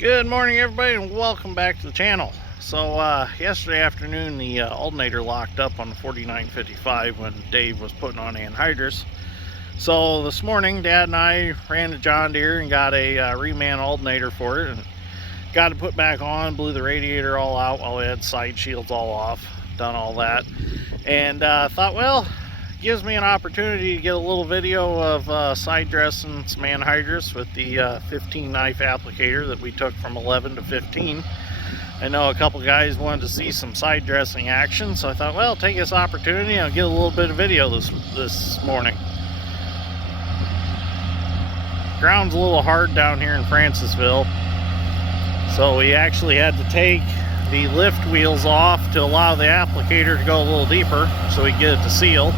Good morning, everybody, and welcome back to the channel. So yesterday afternoon the alternator locked up on the 4955 when Dave was putting on Anhydrous. So this morning Dad and I ran to John Deere and got a reman alternator for it and got it put back on, blew the radiator all out while we had side shields all off, done all that, and thought, well, gives me an opportunity to get a little video of side dressing some anhydrous with the 15 knife applicator that we took from 11 to 15. I know a couple guys wanted to see some side dressing action, so I thought, well, take this opportunity and I'll get a little bit of video this morning. Ground's a little hard down here in Francisville, so we actually had to take the lift wheels off to allow the applicator to go a little deeper so we could get it to seal.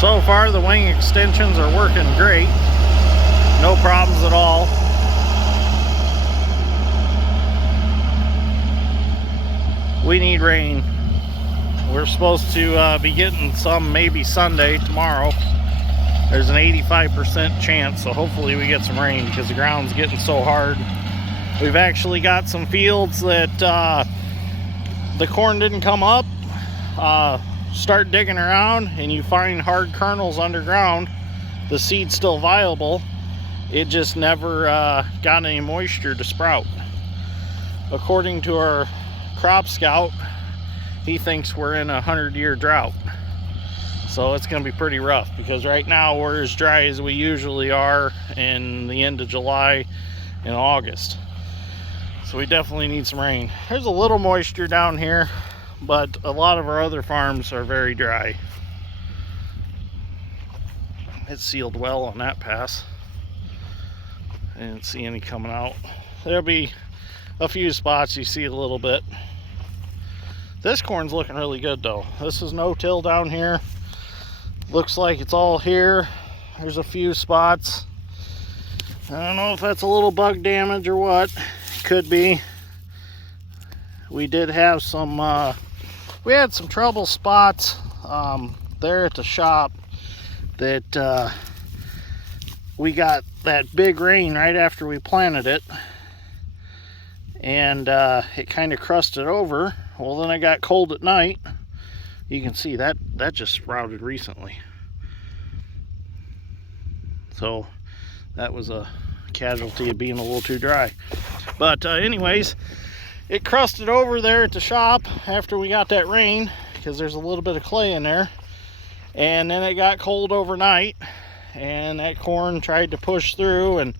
So far the wing extensions are working great, no problems at all. We need rain. We're supposed to be getting some maybe Sunday, tomorrow. There's an 85% chance, so hopefully we get some rain because the ground's getting so hard. We've actually got some fields that the corn didn't come up. Start digging around and you find hard kernels underground. The seed's still viable, it just never got any moisture to sprout. According to our crop scout, he thinks we're in a 100-year drought, so it's going to be pretty rough because right now we're as dry as we usually are in the end of July and August, so we definitely need some rain. There's a little moisture down here, but a lot of our other farms are very dry. It's sealed well on that pass. I didn't see any coming out. There'll be a few spots you see a little bit. This corn's looking really good though. This is no-till down here. Looks like it's all here. There's a few spots. I don't know if that's a little bug damage or what. Could be. We did have some we had some trouble spots there at the shop that we got that big rain right after we planted it, and it kind of crusted over. Well, then it got cold at night. You can see that just sprouted recently, so that was a casualty of being a little too dry. But anyways, it crusted over there at the shop after we got that rain because there's a little bit of clay in there, and then it got cold overnight and that corn tried to push through and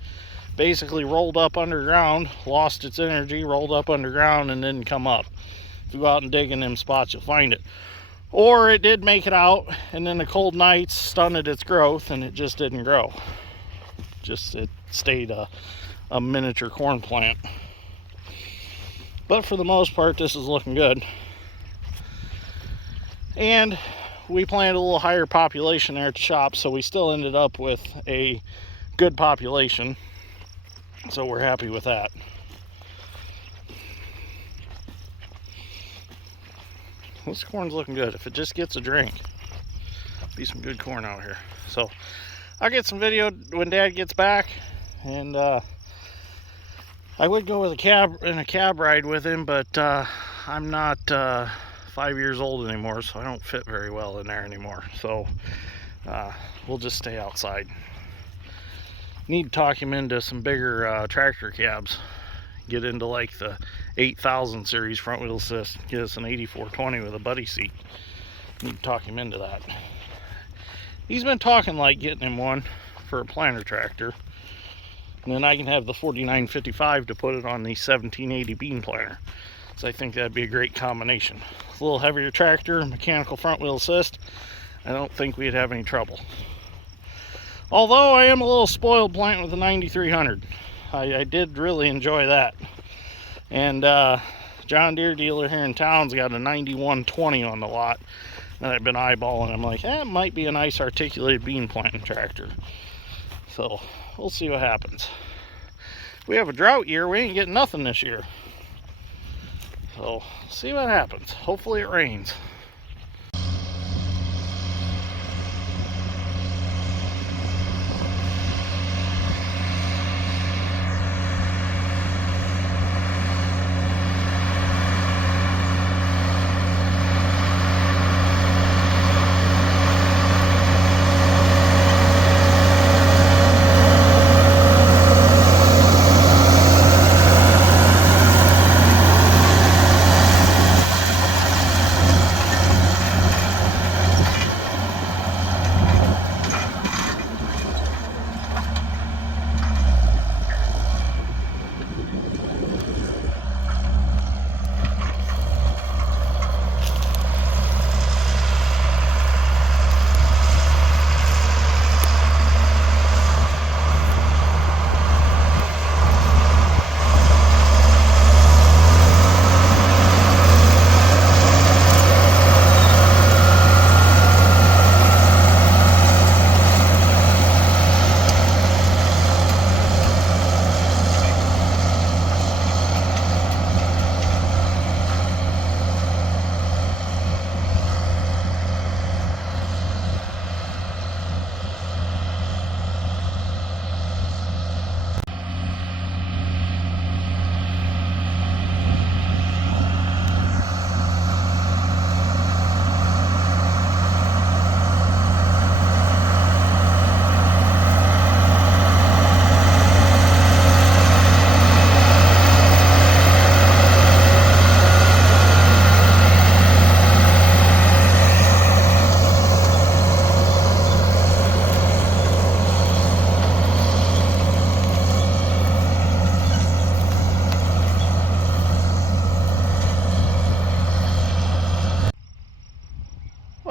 basically rolled up underground, lost its energy, rolled up underground and didn't come up. If you go out and dig in them spots, you'll find it. Or it did make it out and then the cold nights stunted its growth and it just didn't grow. It stayed a miniature corn plant. But for the most part, this is looking good. And we planted a little higher population there at the shop, so we still ended up with a good population. So we're happy with that. This corn's looking good. If it just gets a drink, be some good corn out here. So I'll get some video when Dad gets back, and I would go with a cab ride with him, but I'm not 5 years old anymore, so I don't fit very well in there anymore. So we'll just stay outside. Need to talk him into some bigger tractor cabs. Get into like the 8000 series front wheel assist. Get us an 8420 with a buddy seat. Need to talk him into that. He's been talking like getting him one for a planter tractor. And then I can have the 4955 to put it on the 1780 bean planter. So I think that'd be a great combination. A little heavier tractor, mechanical front wheel assist. I don't think we'd have any trouble. Although I am a little spoiled planting with the 9300. I did really enjoy that. And John Deere dealer here in town's got a 9120 on the lot that I've been eyeballing. I'm like, it might be a nice articulated bean planting tractor. So we'll see what happens. We have a drought year. We ain't getting nothing this year. So see what happens. Hopefully it rains.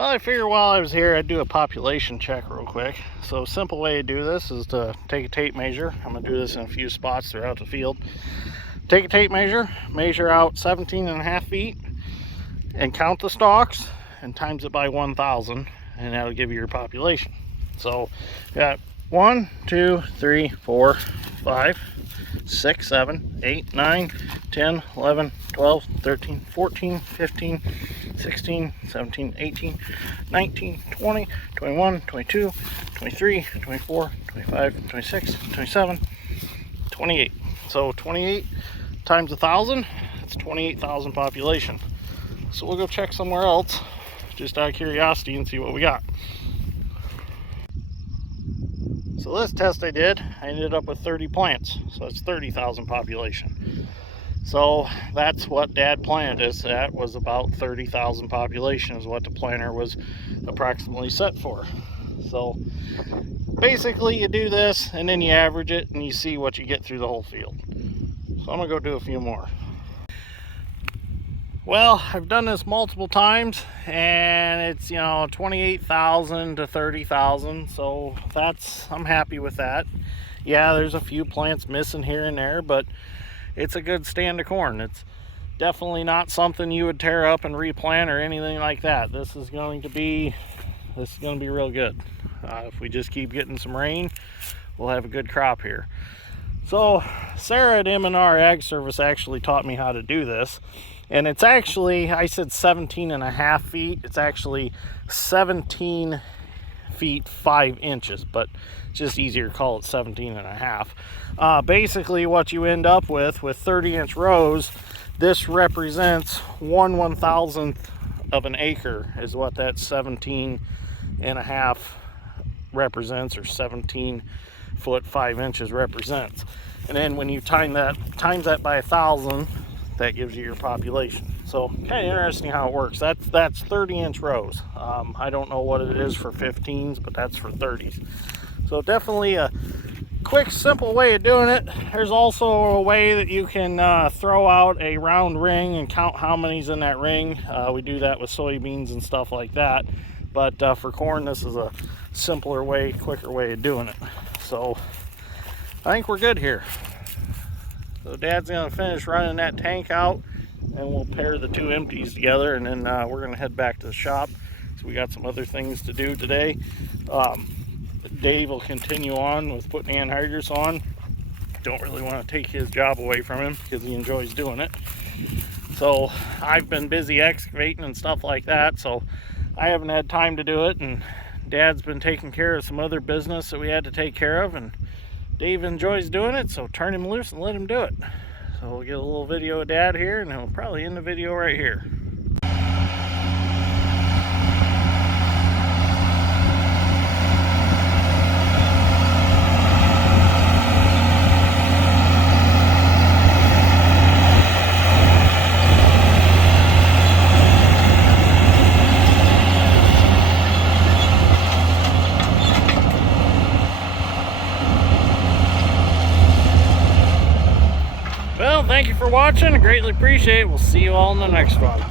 Well, I figured while I was here I'd do a population check real quick. So a simple way to do this is to take a tape measure. I'm going to do this in a few spots throughout the field. Take a tape measure, measure out 17.5 feet, and count the stalks and times it by 1,000, and that'll give you your population. So got 1, 2, 3, 4, 5, 6, 7, 8, 9, 10, 11, 12, 13, 14, 15, 16, 17, 18, 19, 20, 21, 22, 23, 24, 25, 26, 27, 28. So 28 times 1,000, that's 28,000 population. So we'll go check somewhere else, just out of curiosity, and see what we got. So this test I did, I ended up with 30 plants, so that's 30,000 population. So that's what Dad planted us at, was about 30,000 population is what the planter was approximately set for. So basically you do this and then you average it and you see what you get through the whole field. So I'm gonna go do a few more. Well, I've done this multiple times and it's, 28,000 to 30,000, so I'm happy with that. Yeah, there's a few plants missing here and there, but it's a good stand of corn. It's definitely not something you would tear up and replant or anything like that. This is going to be real good. If we just keep getting some rain, we'll have a good crop here. So Sarah at M&R Ag Service actually taught me how to do this. And it's actually, I said 17.5 feet. It's actually 17 feet 5 inches, but it's just easier to call it 17.5. Basically what you end up with 30-inch rows, this represents 1/1000th of an acre is what that 17.5 represents, or 17 foot 5 inches represents. And then when you times that by 1,000, that gives you your population. So kind of interesting how it works. That's 30-inch rows. I don't know what it is for 15s, but that's for 30s. So definitely a quick, simple way of doing it. There's also a way that you can throw out a round ring and count how many's in that ring. We do that with soybeans and stuff like that. But for corn, this is a simpler way, quicker way of doing it. So I think we're good here. So Dad's going to finish running that tank out, and we'll pair the two empties together, and then we're going to head back to the shop. So we got some other things to do today. Dave will continue on with putting anhydrous on. Don't really want to take his job away from him because he enjoys doing it. So I've been busy excavating and stuff like that, so I haven't had time to do it, and Dad's been taking care of some other business that we had to take care of, and Dave enjoys doing it, so turn him loose and let him do it. So we'll get a little video of Dad here, and he'll probably end the video right here. Well, thank you for watching. I greatly appreciate it. We'll see you all in the next one.